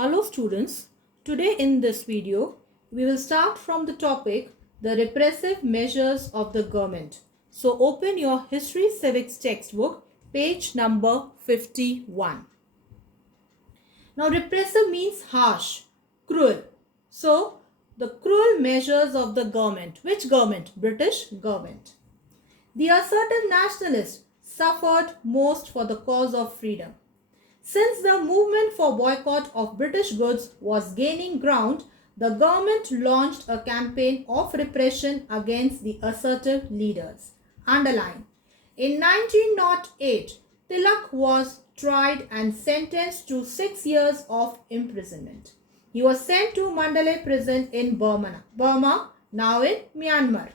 Hello students, today in this video we will start from the topic the repressive measures of the government. So open your history civics textbook page number 51. Now repressive means harsh, cruel. So the cruel measures of the government. Which government? British government. The assertive nationalists suffered most for the cause of freedom. Since the movement for boycott of British goods was gaining ground, the government launched a campaign of repression against the assertive leaders. Underline. In 1908, Tilak was tried and sentenced to 6 years of imprisonment. He was sent to Mandalay prison in Burma, now in Myanmar.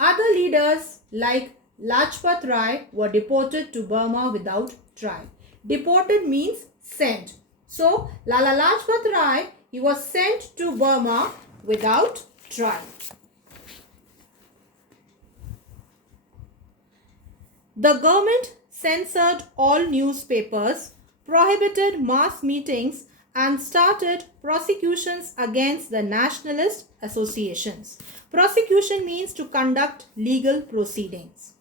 Other leaders like Lajpat Rai were deported to Burma without trial. Deported means sent. So, Lala Lajpat Rai, he was sent to Burma without trial. The government censored all newspapers, prohibited mass meetings, and started prosecutions against the nationalist associations. Prosecution means to conduct legal proceedings.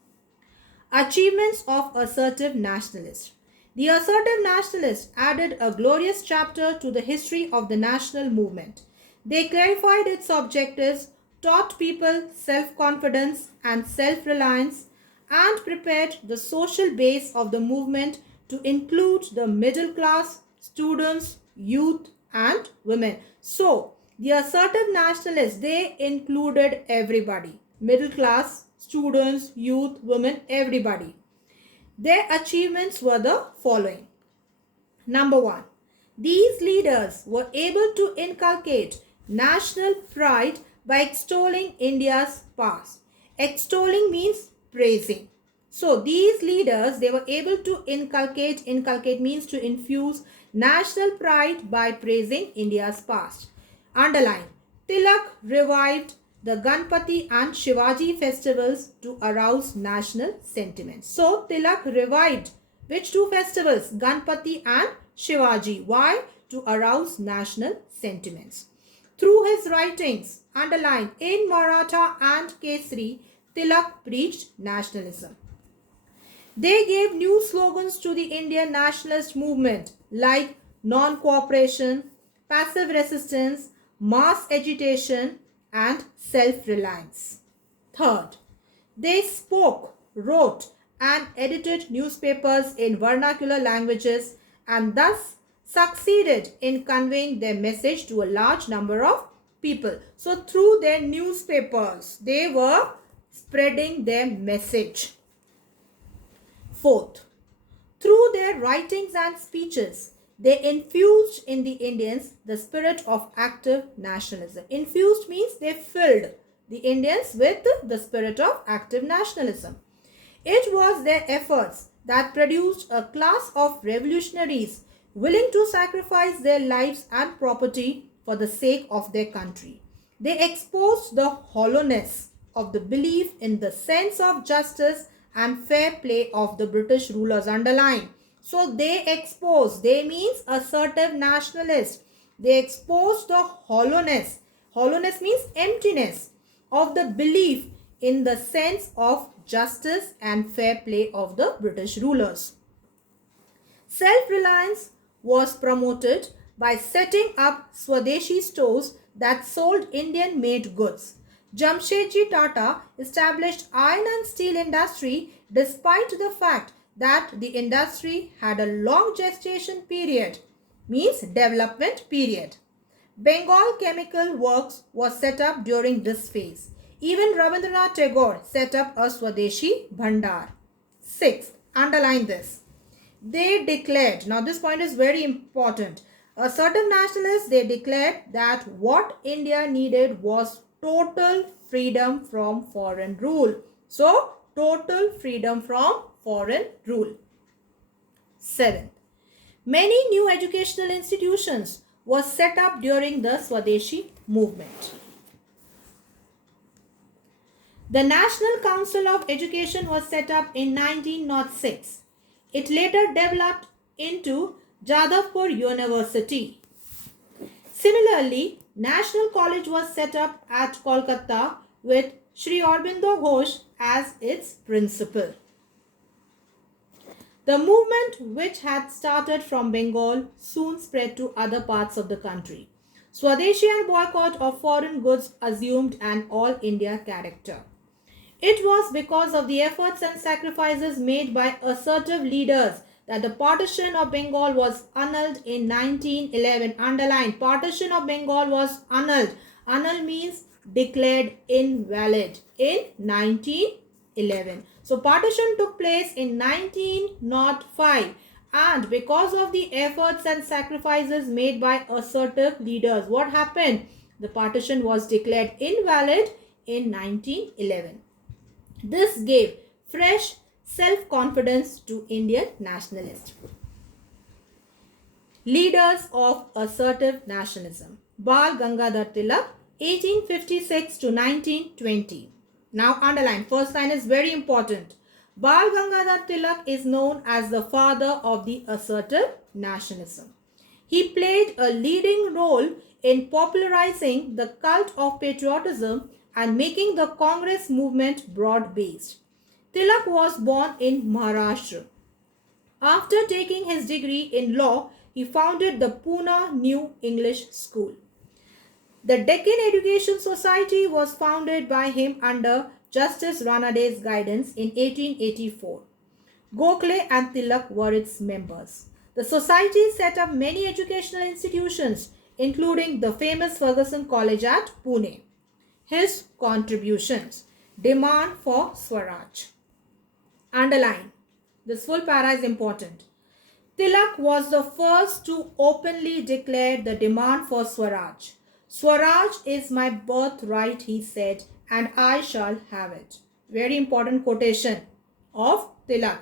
Achievements of assertive nationalists. The assertive nationalists added a glorious chapter to the history of the national movement. They clarified its objectives, taught people self-confidence and self-reliance, and prepared the social base of the movement to include the middle class, students, youth, and women. So, the assertive nationalists, they included everybody. Middle class, students, youth, women, everybody. Their achievements were the following. Number 1. These leaders were able to inculcate national pride by extolling India's past. Extolling means praising. So these leaders, they were able to inculcate means to infuse national pride by praising India's past. Underline. Tilak revived the Ganpati and Shivaji festivals to arouse national sentiments. So, Tilak revived which two festivals? Ganpati and Shivaji. Why? To arouse national sentiments. Through his writings, underline, in Maratha and Kesari, Tilak preached nationalism. They gave new slogans to the Indian nationalist movement like non-cooperation, passive resistance, mass agitation, and self-reliance. Third, they spoke, wrote, and edited newspapers in vernacular languages and thus succeeded in conveying their message to a large number of people. So, through their newspapers, they were spreading their message. Fourth, through their writings and speeches, they infused in the Indians the spirit of active nationalism. Infused means they filled the Indians with the spirit of active nationalism. It was their efforts that produced a class of revolutionaries willing to sacrifice their lives and property for the sake of their country. They exposed the hollowness of the belief in the sense of justice and fair play of the British rulers. Underline. So they exposed, they means assertive nationalists. They exposed the hollowness. Hollowness means emptiness of the belief in the sense of justice and fair play of the British rulers. Self-reliance was promoted by setting up Swadeshi stores that sold Indian-made goods. Jamshedji Tata established iron and steel industry despite the fact that the industry had a long gestation period, means development period. Bengal Chemical Works was set up during this phase. Even Rabindranath Tagore set up a Swadeshi Bhandar. Sixth, underline this. They declared, now this point is very important, assertive nationalists, they declared that what India needed was total freedom from foreign rule. So, total freedom from foreign rule. 7th, many new educational institutions were set up during the Swadeshi movement. The National Council of Education was set up in 1906. It later developed into Jadavpur University. Similarly, National College was set up at Kolkata with Sri Aurobindo Ghosh as its principal. The movement, which had started from Bengal, soon spread to other parts of the country. Swadeshi and boycott of foreign goods assumed an all-India character. It was because of the efforts and sacrifices made by assertive leaders that the partition of Bengal was annulled in 1911. Underline, partition of Bengal was annulled. Annulled means declared invalid in 1911. So partition took place in 1905, and because of the efforts and sacrifices made by assertive leaders, what happened? The partition was declared invalid in 1911. This gave fresh self-confidence to Indian nationalists. Leaders of assertive nationalism. Bal Gangadhar Tilak, 1856 to 1920. Now underline, first line is very important. Bal Gangadhar Tilak is known as the father of the assertive nationalism. He played a leading role in popularizing the cult of patriotism and making the Congress movement broad-based. Tilak was born in Maharashtra. After taking his degree in law, he founded the Pune New English School. The Deccan Education Society was founded by him under Justice Ranade's guidance in 1884. Gokhale and Tilak were its members. The society set up many educational institutions, including the famous Ferguson College at Pune. His contributions. Demand for Swaraj. Underline. This full para is important. Tilak was the first to openly declare the demand for Swaraj. Swaraj is my birthright, he said, and I shall have it. Very important quotation of Tilak.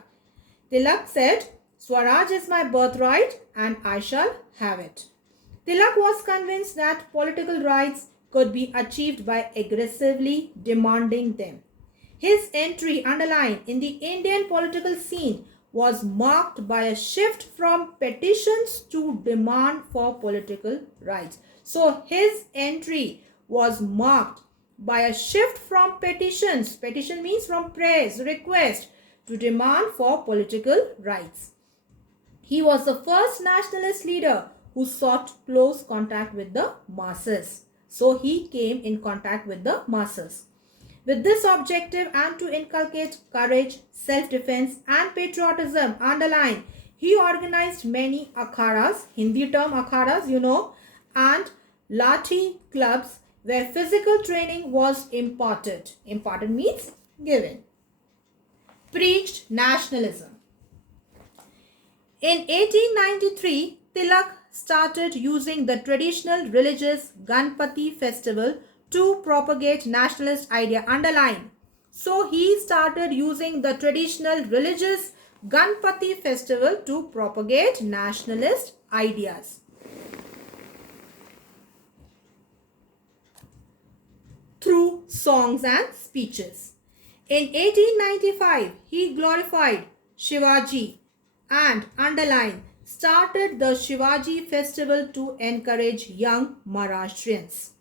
Tilak said, Swaraj is my birthright and I shall have it. Tilak was convinced that political rights could be achieved by aggressively demanding them. His entry, underline, in the Indian political scene was marked by a shift from petitions to demand for political rights. So his entry was marked by a shift from petitions, petition means from praise, request, to demand for political rights. He was the first nationalist leader who sought close contact with the masses. So he came in contact with the masses. With this objective and to inculcate courage, self-defense and patriotism, underline, he organized many akhadas, Hindi term akhadas, you know, and lathi clubs where physical training was imparted. Imparted means given. Preached nationalism. In 1893, Tilak started using the traditional religious Ganpati festival to propagate nationalist idea. Underline. So he started using the traditional religious Ganpati festival to propagate nationalist ideas. Through songs and speeches. In 1895, he glorified Shivaji and, underline, started the Shivaji festival to encourage young Maharashtrians.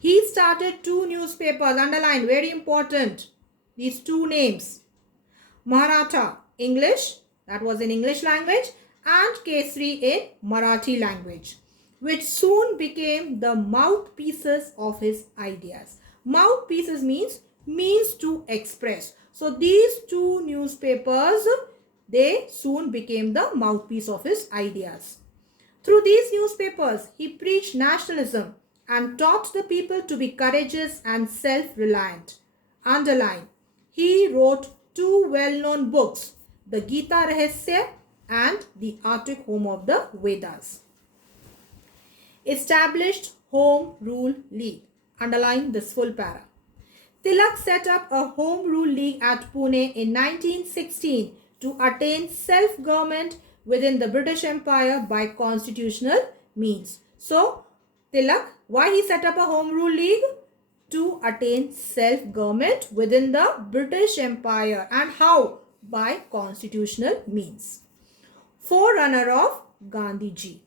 He started two newspapers, underline, very important, these two names, Maratha, English, that was in English language, and Kesari in Marathi language, which soon became the mouthpieces of his ideas. Mouthpieces means to express. So these two newspapers, they soon became the mouthpiece of his ideas. Through these newspapers, he preached nationalism and taught the people to be courageous and self-reliant. Underline, he wrote two well-known books, the Gita Rahasya and the Arctic Home of the Vedas. Established Home Rule League. Underline this full para. Tilak set up a Home Rule League at Pune in 1916 to attain self-government within the British Empire by constitutional means. So, Tilak, why he set up a Home Rule League? To attain self-government within the British Empire. And how? By constitutional means. Forerunner of Gandhiji.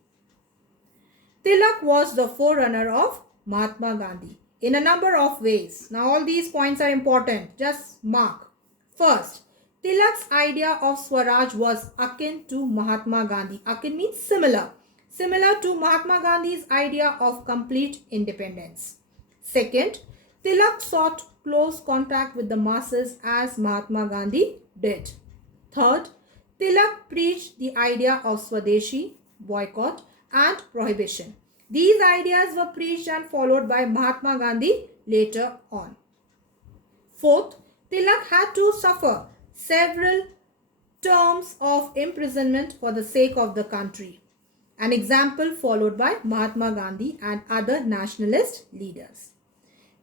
Tilak was the forerunner of Mahatma Gandhi in a number of ways. Now all these points are important. Just mark. First, Tilak's idea of Swaraj was akin to Mahatma Gandhi. Akin means similar. Similar to Mahatma Gandhi's idea of complete independence. Second, Tilak sought close contact with the masses as Mahatma Gandhi did. Third, Tilak preached the idea of Swadeshi, boycott and prohibition. These ideas were preached and followed by Mahatma Gandhi later on. Fourth, Tilak had to suffer several terms of imprisonment for the sake of the country. An example followed by Mahatma Gandhi and other nationalist leaders.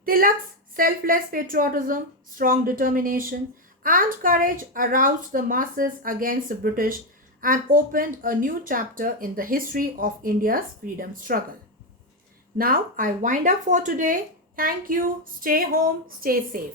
Tilak's selfless patriotism, strong determination, and courage aroused the masses against the British and opened a new chapter in the history of India's freedom struggle. Now I wind up for today. Thank you. Stay home, stay safe.